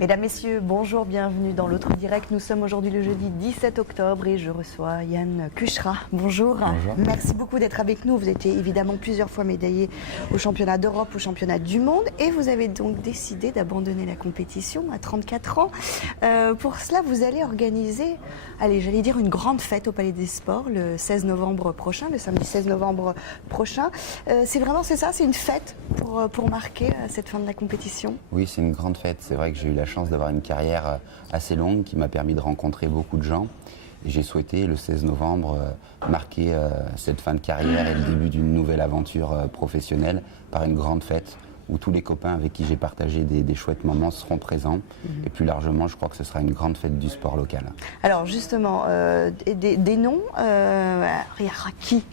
Mesdames, Messieurs, bonjour, bienvenue dans l'autre direct. Nous sommes aujourd'hui le jeudi 17 octobre et je reçois Yann Cucherat. Bonjour. Bonjour. Merci beaucoup d'être avec nous. Vous étiez évidemment plusieurs fois médaillé au championnat d'Europe, au championnat du monde et vous avez donc décidé d'abandonner la compétition à 34 ans. Pour cela, vous allez organiser, j'allais dire une grande fête au Palais des Sports le 16 novembre prochain, le samedi 16 novembre prochain. C'est une fête pour marquer cette fin de la compétition? Oui, c'est une grande fête. C'est vrai que j'ai eu la chance d'avoir une carrière assez longue qui m'a permis de rencontrer beaucoup de gens. Et j'ai souhaité, le 16 novembre, marquer cette fin de carrière et le début d'une nouvelle aventure professionnelle par une grande fête où tous les copains avec qui j'ai partagé des chouettes moments seront présents. Et plus largement, je crois que ce sera une grande fête du sport local. Alors justement, des noms, il y aura qui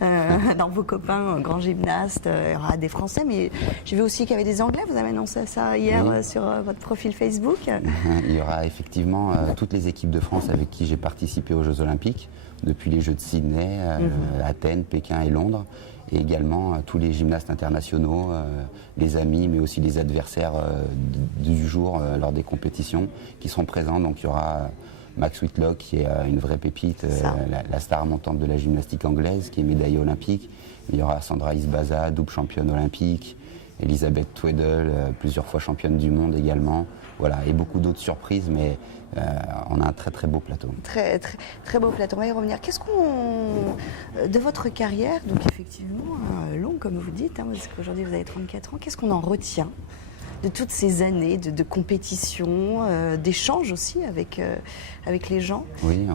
dans vos copains, grands gymnastes, il y aura des Français, mais j'ai vu aussi qu'il y avait des Anglais, vous avez annoncé ça hier sur votre profil Facebook. Il y aura effectivement toutes les équipes de France avec qui j'ai participé aux Jeux Olympiques, depuis les Jeux de Sydney, Athènes, Pékin et Londres. Et également tous les gymnastes internationaux, les amis, mais aussi les adversaires du jour lors des compétitions qui seront présents. Donc il y aura Max Whitlock qui est une vraie pépite, la star montante de la gymnastique anglaise, qui est médaillée olympique. Il y aura Sandra Isbaza, double championne olympique, Elisabeth Tweddle, plusieurs fois championne du monde également. Voilà, et beaucoup d'autres surprises, mais on a un très très beau plateau. Très beau plateau, on va y revenir. De votre carrière, donc effectivement longue comme vous dites, parce qu'aujourd'hui vous avez 34 ans, qu'est-ce qu'on en retient de toutes ces années de compétition, d'échanges aussi avec les gens? Oui,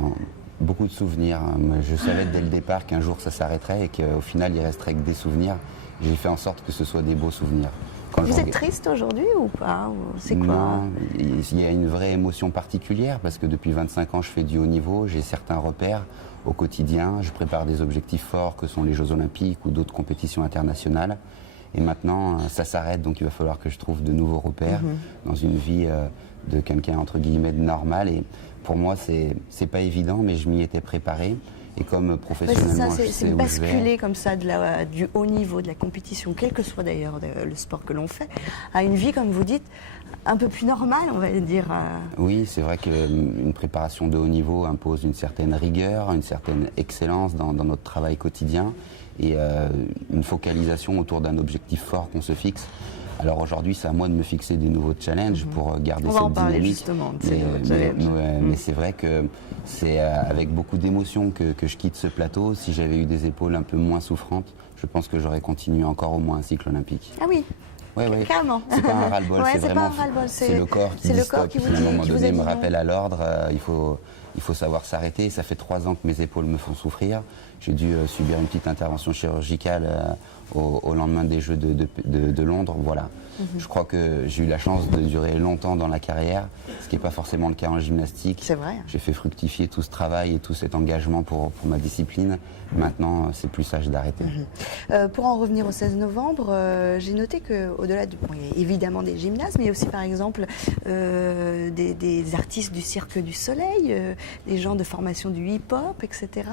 beaucoup de souvenirs. Je savais dès le départ qu'un jour ça s'arrêterait et qu'au final il resterait que des souvenirs. J'ai fait en sorte que ce soit des beaux souvenirs. Vous êtes triste aujourd'hui ou pas? C'est quoi? Non, il y a une vraie émotion particulière parce que depuis 25 ans je fais du haut niveau, j'ai certains repères au quotidien, je prépare des objectifs forts que sont les Jeux Olympiques ou d'autres compétitions internationales. Et maintenant ça s'arrête, donc il va falloir que je trouve de nouveaux repères dans une vie de quelqu'un entre guillemets de normal. Et pour moi c'est pas évident, mais je m'y étais préparé. Et comme professionnellement, je sais où je vais. C'est basculer comme ça du haut niveau, de la compétition, quel que soit d'ailleurs le sport que l'on fait, à une vie, comme vous dites, un peu plus normale, on va dire. Oui, c'est vrai qu'une préparation de haut niveau impose une certaine rigueur, une certaine excellence dans notre travail quotidien et une focalisation autour d'un objectif fort qu'on se fixe. Alors aujourd'hui, c'est à moi de me fixer des nouveaux challenges pour garder cette dynamique. Justement de mais c'est vrai que c'est avec beaucoup d'émotion que je quitte ce plateau. Si j'avais eu des épaules un peu moins souffrantes, je pense que j'aurais continué encore au moins un cycle olympique. Ah oui. Oui. Carrément. C'est pas un ras-le-bol, c'est le corps qui dit stop. À un moment donné, me rappelle à l'ordre, il faut savoir s'arrêter. Et ça fait 3 ans que mes épaules me font souffrir. J'ai dû subir une petite intervention chirurgicale au lendemain des Jeux de Londres. Voilà. Je crois que j'ai eu la chance de durer longtemps dans la carrière, ce qui n'est pas forcément le cas en gymnastique. C'est vrai. J'ai fait fructifier tout ce travail et tout cet engagement pour ma discipline. Maintenant, c'est plus sage d'arrêter. Pour en revenir au 16 novembre, j'ai noté qu'au-delà il y a évidemment des gymnastes, mais il y a aussi par exemple des artistes du Cirque du Soleil, des gens de formation du hip-hop, etc.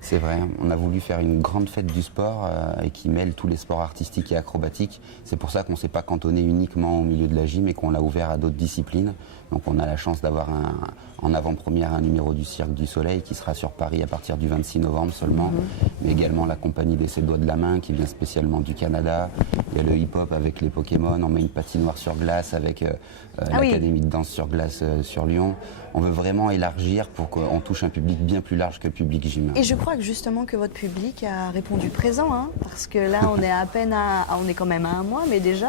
C'est vrai, on a voulu faire une grande fête du sport et qui mêle tous les sports artistiques et acrobatiques. C'est pour ça qu'on ne s'est pas cantonné uniquement au milieu de la gym et qu'on l'a ouvert à d'autres disciplines. Donc on a la chance d'avoir en avant-première un numéro du Cirque du Soleil qui sera sur Paris à partir du 26 novembre seulement, mais également la compagnie des 7 doigts de la main qui vient spécialement du Canada. Il y a le hip-hop avec les Pokémon, on met une patinoire sur glace avec l'Académie de danse sur glace sur Lyon. On veut vraiment élargir pour qu'on touche un public bien plus large que le public gym. Et je crois que justement que votre public a répondu présent, parce que là on est on est quand même à 1 mois, mais déjà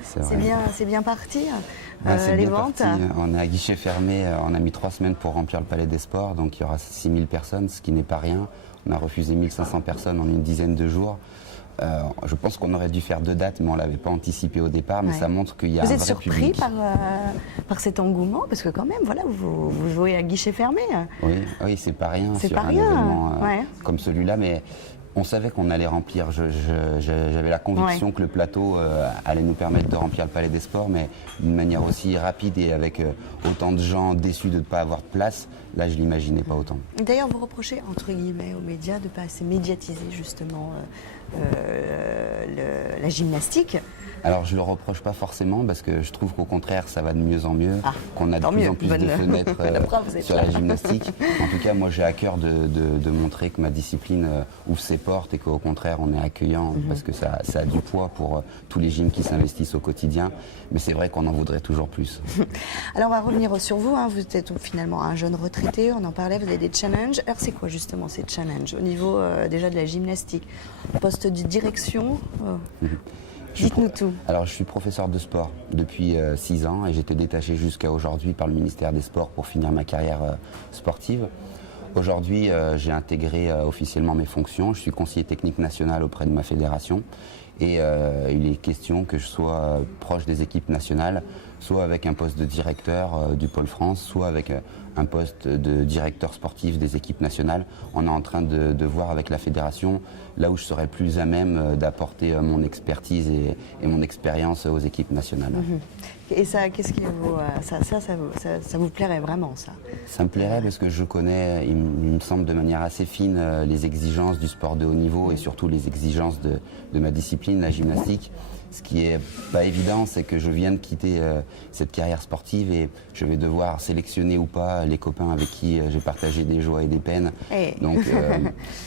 c'est bien parti. Les ventes. On est à guichet fermé, on a mis 3 semaines pour remplir le Palais des Sports, donc il y aura 6000 personnes, ce qui n'est pas rien. On a refusé 1500 personnes en une dizaine de jours. Je pense qu'on aurait dû faire 2 dates, mais on ne l'avait pas anticipé au départ, mais ça montre qu'il y a un vrai public. Vous êtes surpris par cet engouement? Parce que quand même, voilà, vous jouez à guichet fermé. Oui, c'est pas rien sur un événement comme celui-là, mais on savait qu'on allait remplir. J'avais la conviction que le plateau allait nous permettre de remplir le Palais des Sports, mais d'une manière aussi rapide et avec autant de gens déçus de ne pas avoir de place. Là, je ne l'imaginais pas autant. D'ailleurs, vous reprochez, entre guillemets, aux médias de ne pas assez médiatiser, justement, la gymnastique. Alors je le reproche pas forcément parce que je trouve qu'au contraire ça va de mieux en mieux, qu'on a de plus en plus de fenêtres sur la gymnastique. En tout cas moi j'ai à cœur de montrer que ma discipline ouvre ses portes et qu'au contraire on est accueillant parce que ça a du poids pour tous les gyms qui s'investissent au quotidien. Mais c'est vrai qu'on en voudrait toujours plus. Alors on va revenir sur vous, hein. Vous êtes finalement un jeune retraité, on en parlait, vous avez des challenges. Alors c'est quoi justement ces challenges au niveau déjà de la gymnastique? Poste de direction Dites-nous tout. Alors je suis professeur de sport depuis 6 ans et j'étais détaché jusqu'à aujourd'hui par le ministère des Sports pour finir ma carrière sportive. Aujourd'hui j'ai intégré officiellement mes fonctions, je suis conseiller technique national auprès de ma fédération et il est question que je sois proche des équipes nationales, soit avec un poste de directeur du Pôle France, soit avec un poste de directeur sportif des équipes nationales. On est en train de voir avec la fédération là où je serais plus à même d'apporter mon expertise et mon expérience aux équipes nationales. Et ça, qu'est-ce qui vous, ça vous plairait vraiment, ça? Ça me plairait parce que je connais, il me semble de manière assez fine, les exigences du sport de haut niveau et surtout les exigences de ma discipline, la gymnastique. Ce qui est pas évident, c'est que je viens de quitter cette carrière sportive et je vais devoir sélectionner ou pas les copains avec qui j'ai partagé des joies et des peines. Donc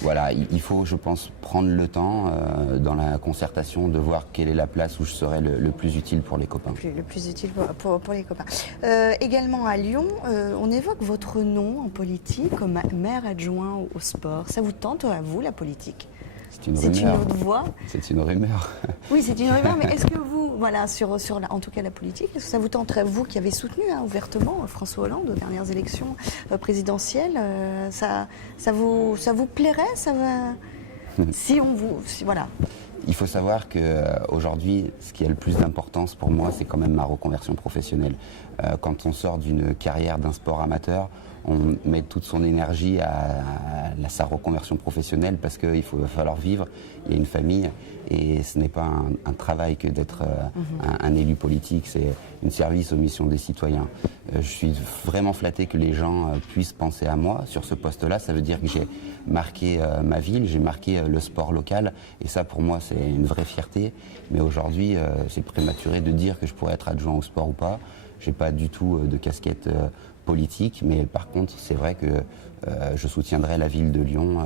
voilà, il faut, je pense, prendre le temps dans la concertation de voir quelle est la place où je serai le plus utile pour les copains. Le plus utile pour les copains. Également à Lyon, on évoque votre nom en politique comme maire adjoint au sport. Ça vous tente à vous, la politique? C'est une autre voie. C'est une rumeur. Oui, c'est une rumeur, mais est-ce que vous, voilà, en tout cas la politique, est-ce que ça vous tenterait, vous qui avez soutenu ouvertement François Hollande aux dernières élections présidentielles, ça vous plairait, ça va, voilà. Il faut savoir qu'aujourd'hui, ce qui a le plus d'importance pour moi, c'est quand même ma reconversion professionnelle. Quand on sort d'une carrière d'un sport amateur, on met toute son énergie à sa reconversion professionnelle parce qu'il va falloir vivre, il y a une famille et ce n'est pas un travail que d'être un élu politique, c'est un service aux missions des citoyens. Je suis vraiment flatté que les gens puissent penser à moi sur ce poste-là, ça veut dire que j'ai marqué ma ville, j'ai marqué le sport local et ça pour moi c'est une vraie fierté, mais aujourd'hui c'est prématuré de dire que je pourrais être adjoint au sport ou pas. J'ai pas du tout de casquette politique, mais par contre, c'est vrai que je soutiendrai la ville de Lyon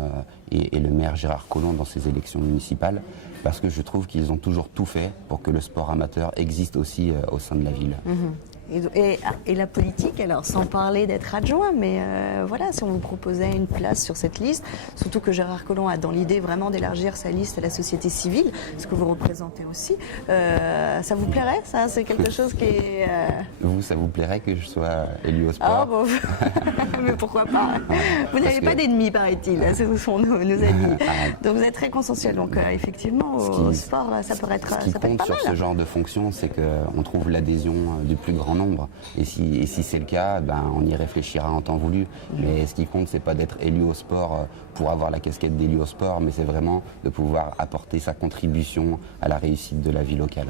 et le maire Gérard Collomb dans ces élections municipales, parce que je trouve qu'ils ont toujours tout fait pour que le sport amateur existe aussi au sein de la ville. Et la politique, alors sans parler d'être adjoint, mais voilà, si on vous proposait une place sur cette liste, surtout que Gérard Collomb a dans l'idée vraiment d'élargir sa liste à la société civile, ce que vous représentez aussi, ça vous plairait, ça? C'est quelque chose qui est... Vous, ça vous plairait que je sois élu au sport? Oh, bon. Mais pourquoi pas? Vous n'avez pas d'ennemis, paraît-il, ce sont nos amis. Donc vous êtes très consensuel, donc effectivement, au sport, ça peut être pas mal. Ce qui compte sur ce genre de fonction, c'est qu'on trouve l'adhésion du plus grand nombre. Et si c'est le cas, on y réfléchira en temps voulu. Mais ce qui compte, c'est pas d'être élu au sport pour avoir la casquette d'élu au sport, mais c'est vraiment de pouvoir apporter sa contribution à la réussite de la vie locale.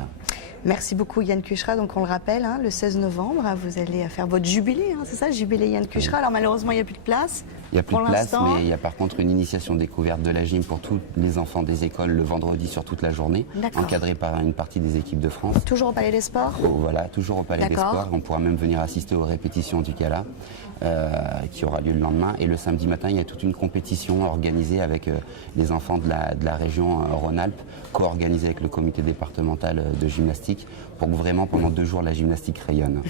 Merci beaucoup Yann Cucherat. Donc on le rappelle, le 16 novembre, vous allez faire votre jubilé, c'est ça, jubilé Yann Cucherat. Alors malheureusement, il n'y a plus de place. Il n'y a plus de place, mais il y a par contre une initiation découverte de la gym pour tous les enfants des écoles le vendredi sur toute la journée, encadrée par une partie des équipes de France. Toujours au Palais des Sports? Voilà, toujours au Palais des Sports. On pourra même venir assister aux répétitions du gala qui aura lieu le lendemain. Et le samedi matin, il y a toute une compétition organisée avec les enfants de la région Rhône-Alpes, co-organisée avec le comité départemental de gymnastique, pour que vraiment pendant 2 jours la gymnastique rayonne.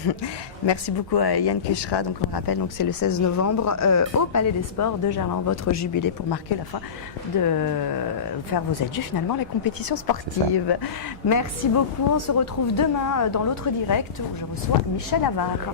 Merci beaucoup à Yann Cucherat. Donc on le rappelle, c'est le 16 novembre au Palais des Sports de Gerland, votre jubilé pour marquer la fin de faire vos adieux finalement à la compétition sportive. Merci beaucoup. On se retrouve demain dans l'autre direct où je reçois Michel Avare.